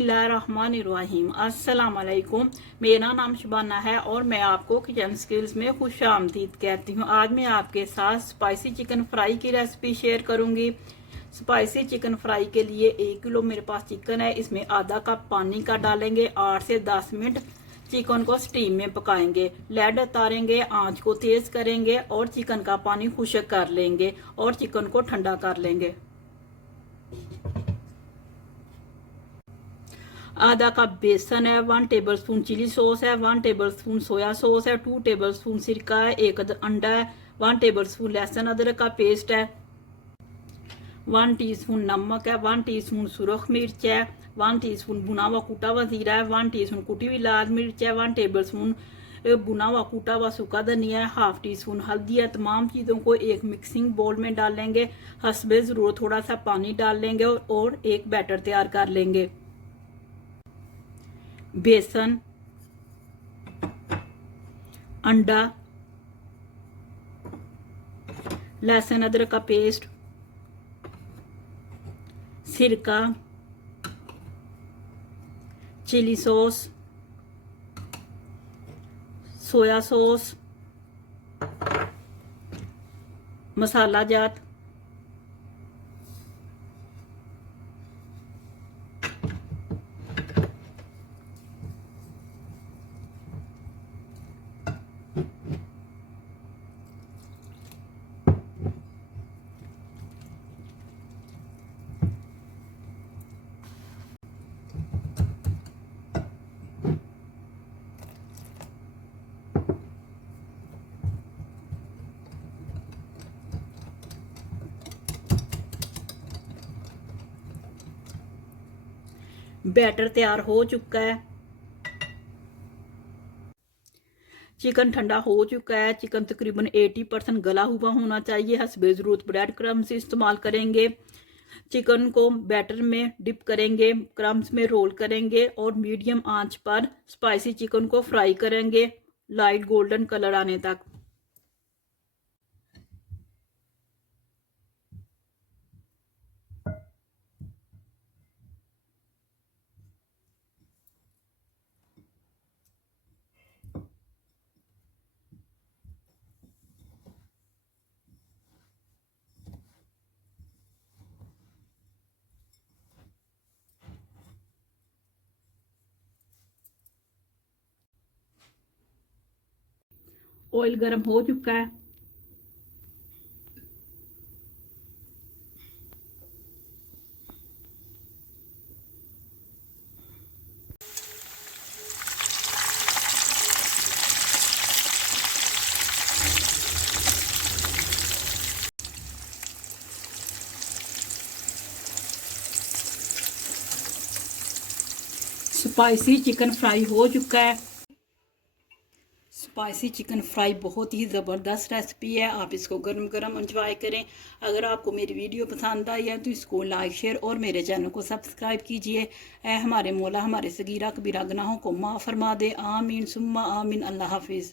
बिस्मिल्लाहिर्रहमानिर्रहीम। अस्सलाम वालेकुम। मेरा नाम शबाना है और मैं आपको किचन स्किल्स में खुश आमदीद कहती हूँ। आज मैं आपके साथ स्पाइसी चिकन फ्राई की रेसिपी शेयर करूँगी। स्पाइसी चिकन फ्राई के लिए 1 किलो मेरे पास चिकन है। इसमें आधा कप पानी का डालेंगे। 8 से 10 मिनट चिकन को स्टीम में पकाएंगे। लेड उतारेंगे, आंच को तेज करेंगे और चिकन का पानी खुश्क कर लेंगे और चिकन को ठंडा कर लेंगे। आधा कप बेसन है, 1 टेबल स्पून चिली सॉस है, 1 टेबल स्पून सोया सॉस है, 2 टेबल स्पून सिरका है, 1 अंडा है, 1 टेबल स्पून लहसुन अदरक का पेस्ट है, 1 टीस्पून नमक है, 1 टीस्पून सुरख मिर्च है, 1 टीस्पून भुना हुआ कूटा हुआ जीरा है, 1 टीस्पून कुटी हुई लाल मिर्च है, 1 टेबल स्पून भुना हुआ कूटा हुआ सूखा धनिया है, हाफ टी स्पून हल्दी है। तमाम चीज़ों को एक मिक्सिंग बोल में डाल लेंगे। हस्बे ज़रूरत थोड़ा सा पानी डाल लेंगे और एक बैटर तैयार कर लेंगे। बेसन, अंडा, लहसुन अदरक का पेस्ट, सिरका, चिली सॉस, सोया सॉस, मसाला जात, बैटर तैयार हो चुका है। चिकन ठंडा हो चुका है। चिकन तकरीबन 80% गला हुआ होना चाहिए। हस्बे ज़रूरत ब्रेड क्रम्स इस्तेमाल करेंगे। चिकन को बैटर में डिप करेंगे, क्रम्स में रोल करेंगे और मीडियम आंच पर स्पाइसी चिकन को फ्राई करेंगे लाइट गोल्डन कलर आने तक। ऑयल गर्म हो चुका है। स्पाइसी चिकन फ्राई हो चुका है। स्पाइसी चिकन फ्राई बहुत ही ज़बरदस्त रेसिपी है। आप इसको गरम गरम एंजॉय करें। अगर आपको मेरी वीडियो पसंद आई है तो इसको लाइक शेयर और मेरे चैनल को सब्सक्राइब कीजिए। हमारे मौला हमारे सगीरा कबीरा गुनाहों को माफ़ फरमा दे। आमीन सुम्मा आमीन। अल्लाह हाफिज़।